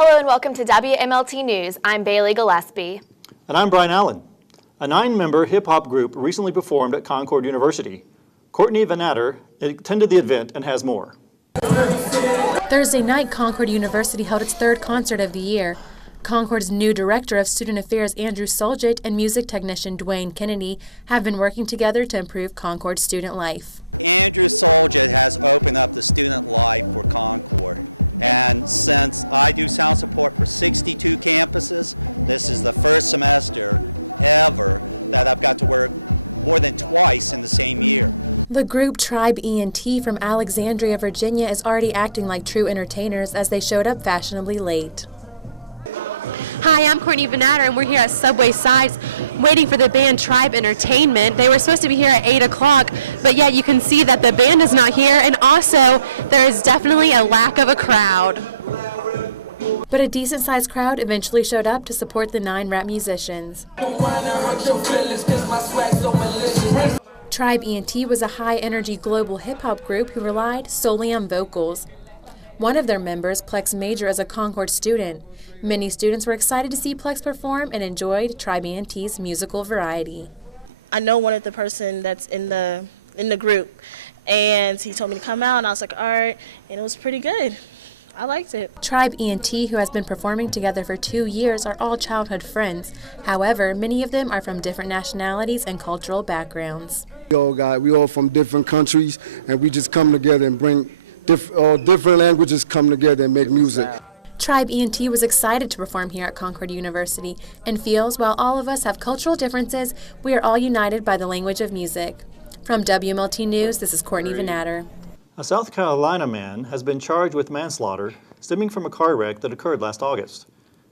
Hello and welcome to WMLT News. I'm Bailey Gillespie. And I'm Brian Allen. A 9-member hip-hop group recently performed at Concord University. Courtney Van Natter attended the event and has more. Thursday night, Concord University held its third concert of the year. Concord's new Director of Student Affairs, Andrew Soljet, and music technician Dwayne Kennedy have been working together to improve Concord student life. The group Tribe ENT from Alexandria, Virginia is already acting like true entertainers as they showed up fashionably late. Hi, I'm Courtney Van Natter, and we're here at Subway Sides waiting for the band Tribe Entertainment. They were supposed to be here at 8 o'clock, but yet you can see that the band is not here, and also there is definitely a lack of a crowd. But a decent-sized crowd eventually showed up to support the 9 rap musicians. Tribe ENT was a high-energy global hip-hop group who relied solely on vocals. One of their members, Plex Major, is a Concord student. Many students were excited to see Plex perform and enjoyed Tribe ENT's musical variety. I know one of the person that's in the group, and he told me to come out, and I was like, all right, and it was pretty good. I liked it. Tribe ENT, who has been performing together for 2 years, are all childhood friends. However, many of them are from different nationalities and cultural backgrounds. We all from different countries, and we just come together and bring different languages come together and make music. Tribe ENT was excited to perform here at Concord University and feels while all of us have cultural differences, we are all united by the language of music. From WMLT News, this is Courtney Van Natter. A South Carolina man has been charged with manslaughter stemming from a car wreck that occurred last August.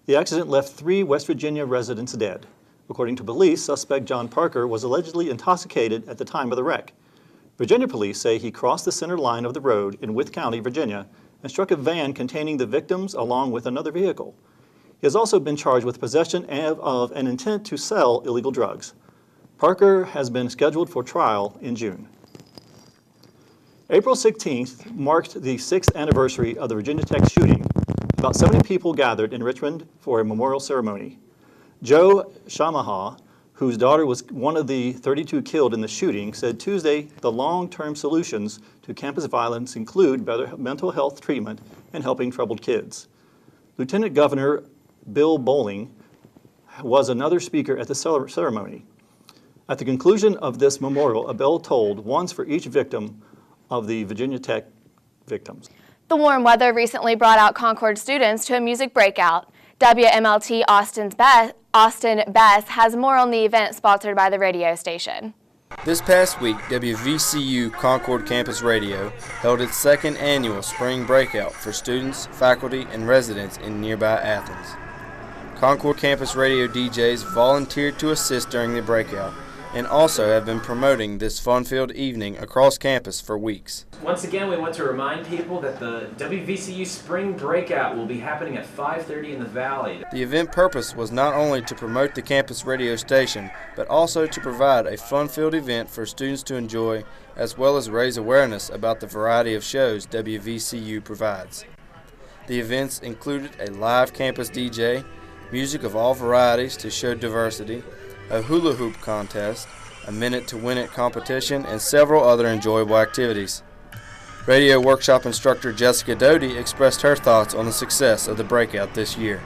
The accident left 3 West Virginia residents dead. According to police, suspect John Parker was allegedly intoxicated at the time of the wreck. Virginia police say he crossed the center line of the road in Wythe County, Virginia, and struck a van containing the victims along with another vehicle. He has also been charged with possession of an intent to sell illegal drugs. Parker has been scheduled for trial in June. April 16th marked the 6th anniversary of the Virginia Tech shooting. About 70 people gathered in Richmond for a memorial ceremony. Joe Shamaha, whose daughter was one of the 32 killed in the shooting, said Tuesday the long-term solutions to campus violence include better mental health treatment and helping troubled kids. Lieutenant Governor Bill Bolling was another speaker at the ceremony. At the conclusion of this memorial, a bell tolled once for each victim of the Virginia Tech victims. The warm weather recently brought out Concord students to a music breakout. WMLT Austin Best has more on the event sponsored by the radio station. This past week, WVCU Concord Campus Radio held its 2nd annual spring breakout for students, faculty, and residents in nearby Athens. Concord Campus Radio DJs volunteered to assist during the breakout and also have been promoting this fun-filled evening across campus for weeks. Once again, we want to remind people that the WVCU Spring Breakout will be happening at 5:30 in the Valley. The event purpose was not only to promote the campus radio station, but also to provide a fun-filled event for students to enjoy, as well as raise awareness about the variety of shows WVCU provides. The events included a live campus DJ, music of all varieties to show diversity, a hula hoop contest, a minute to win it competition, and several other enjoyable activities. Radio workshop instructor Jessica Doty expressed her thoughts on the success of the breakout this year.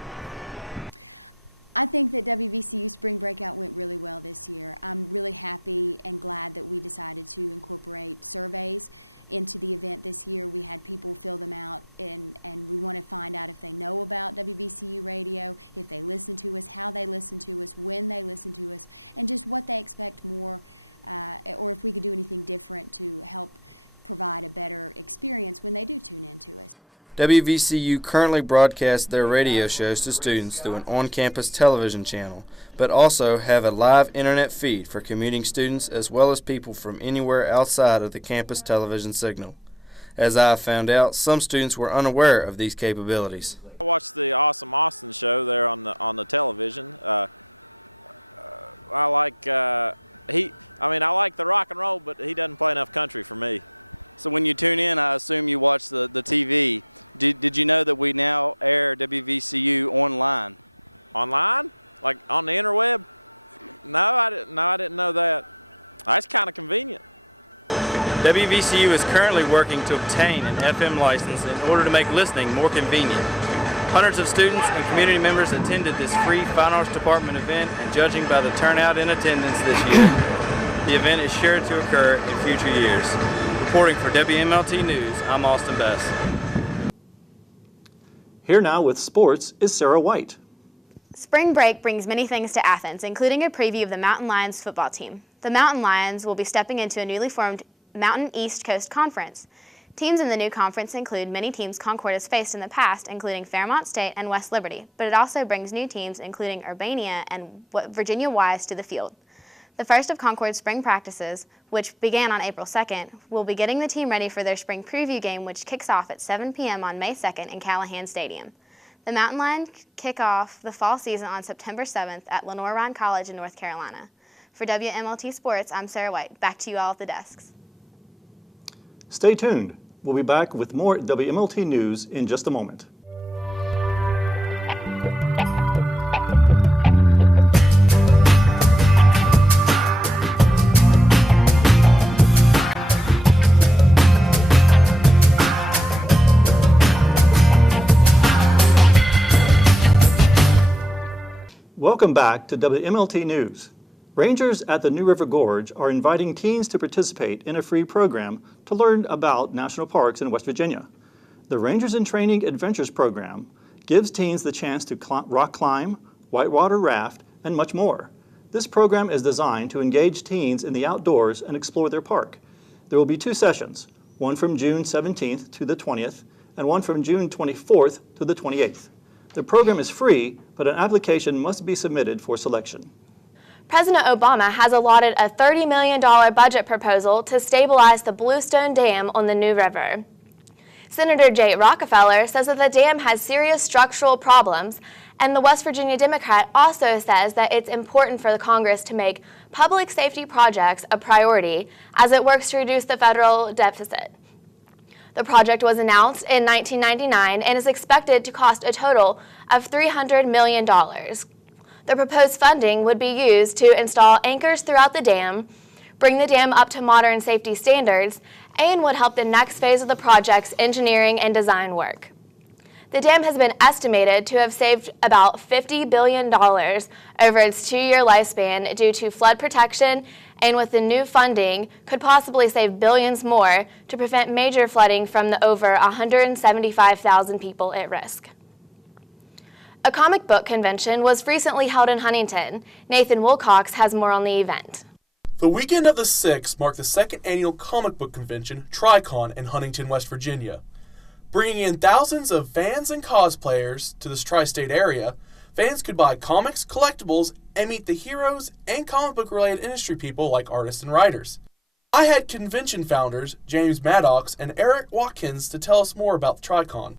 WVCU currently broadcasts their radio shows to students through an on-campus television channel, but also have a live internet feed for commuting students as well as people from anywhere outside of the campus television signal. As I have found out, some students were unaware of these capabilities. WVCU is currently working to obtain an FM license in order to make listening more convenient. Hundreds of students and community members attended this free Fine Arts Department event, and judging by the turnout in attendance this year, the event is sure to occur in future years. Reporting for WMLT News, I'm Austin Bess. Here now with sports is Sarah White. Spring break brings many things to Athens, including a preview of the Mountain Lions football team. The Mountain Lions will be stepping into a newly formed Mountain East Coast Conference. Teams in the new conference include many teams Concord has faced in the past, including Fairmont State and West Liberty, but it also brings new teams including Urbania and Virginia Wise to the field. The first of Concord's spring practices, which began on April 2nd, will be getting the team ready for their spring preview game, which kicks off at 7 p.m. on May 2nd in Callahan Stadium. The Mountain Lions kick off the fall season on September 7th at Lenoir-Rhyne College in North Carolina. For WMLT Sports, I'm Sarah White. Back to you all at the desks. Stay tuned. We'll be back with more WMLT News in just a moment. Welcome back to WMLT News. Rangers at the New River Gorge are inviting teens to participate in a free program to learn about national parks in West Virginia. The Rangers in Training Adventures program gives teens the chance to rock climb, whitewater raft, and much more. This program is designed to engage teens in the outdoors and explore their park. There will be 2 sessions, one from June 17th to the 20th, and one from June 24th to the 28th. The program is free, but an application must be submitted for selection. President Obama has allotted a $30 million budget proposal to stabilize the Bluestone Dam on the New River. Senator Jay Rockefeller says that the dam has serious structural problems, and the West Virginia Democrat also says that it's important for the Congress to make public safety projects a priority as it works to reduce the federal deficit. The project was announced in 1999 and is expected to cost a total of $300 million. The proposed funding would be used to install anchors throughout the dam, bring the dam up to modern safety standards, and would help the next phase of the project's engineering and design work. The dam has been estimated to have saved about $50 billion over its 2-year lifespan due to flood protection, and with the new funding, could possibly save billions more to prevent major flooding from the over 175,000 people at risk. A comic book convention was recently held in Huntington. Nathan Wilcox has more on the event. The weekend of the 6th marked the 2nd annual comic book convention, TriCon, in Huntington, West Virginia. Bringing in thousands of fans and cosplayers to this tri-state area, fans could buy comics, collectibles, and meet the heroes and comic book-related industry people like artists and writers. I had convention founders James Maddox and Eric Watkins to tell us more about TriCon.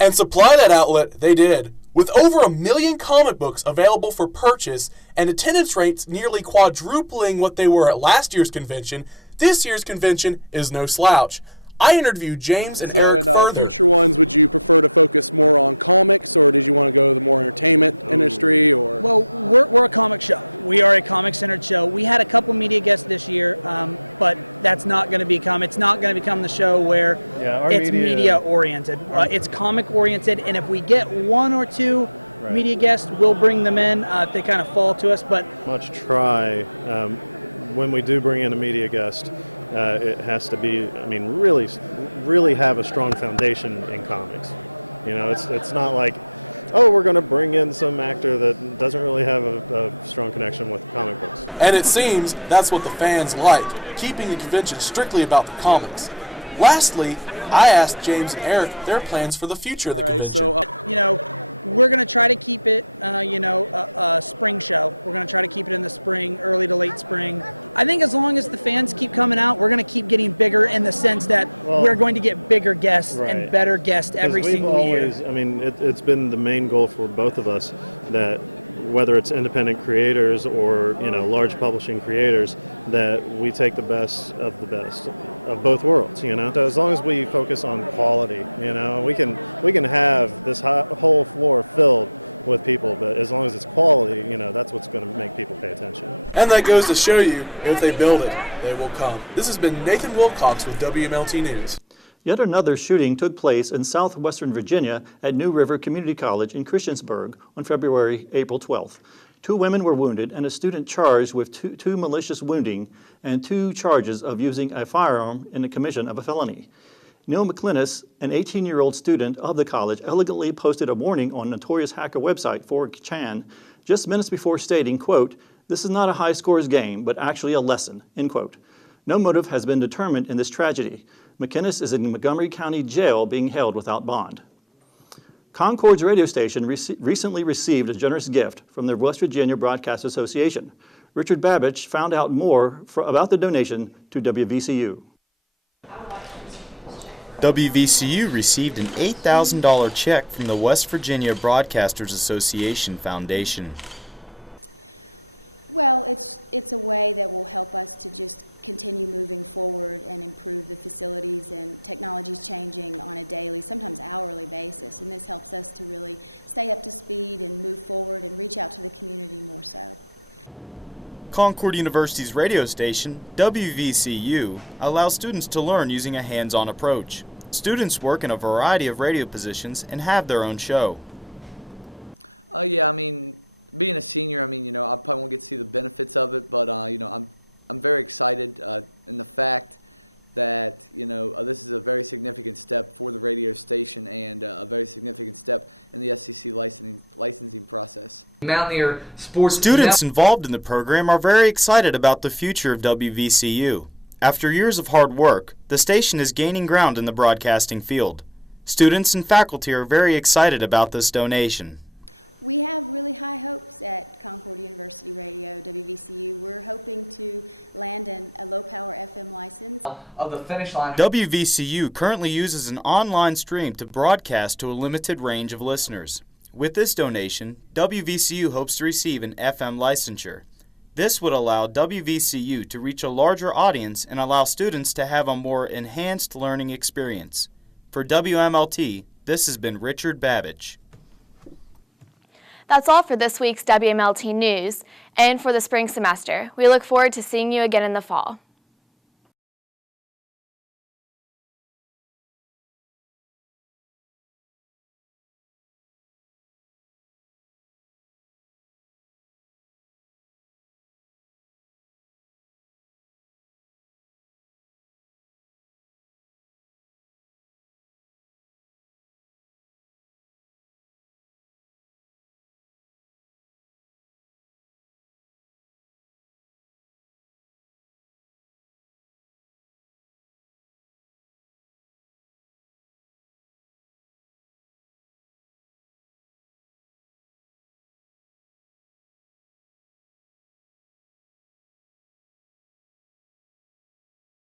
And supply that outlet they did. With over 1 million comic books available for purchase and attendance rates nearly quadrupling what they were at last year's convention, this year's convention is no slouch. I interviewed James and Eric further. And it seems that's what the fans like, keeping the convention strictly about the comics. Lastly, I asked James and Eric their plans for the future of the convention. And that goes to show you, if they build it, they will come. This has been Nathan Wilcox with WMLT News. Yet another shooting took place in southwestern Virginia at New River Community College in Christiansburg on April 12th. 2 women were wounded and a student charged with two malicious wounding and 2 charges of using a firearm in the commission of a felony. Neil McClinnis, an 18-year-old student of the college, elegantly posted a warning on notorious hacker website 4chan just minutes before stating, quote, "This is not a high scores game, but actually a lesson," end quote. No motive has been determined in this tragedy. McInnes is in Montgomery County Jail being held without bond. Concord's radio station recently received a generous gift from the West Virginia Broadcast Association. Richard Babbage found out more about the donation to WVCU. WVCU received an $8,000 check from the West Virginia Broadcasters Association Foundation. Concord University's radio station, WVCU, allows students to learn using a hands-on approach. Students work in a variety of radio positions and have their own show. Mountaineer Sports. Students involved in the program are very excited about the future of WVCU. After years of hard work, the station is gaining ground in the broadcasting field. Students and faculty are very excited about this donation. Of the finish line. WVCU currently uses an online stream to broadcast to a limited range of listeners. With this donation, WVCU hopes to receive an FM licensure. This would allow WVCU to reach a larger audience and allow students to have a more enhanced learning experience. For WMLT, this has been Richard Babbage. That's all for this week's WMLT News and for the spring semester. We look forward to seeing you again in the fall.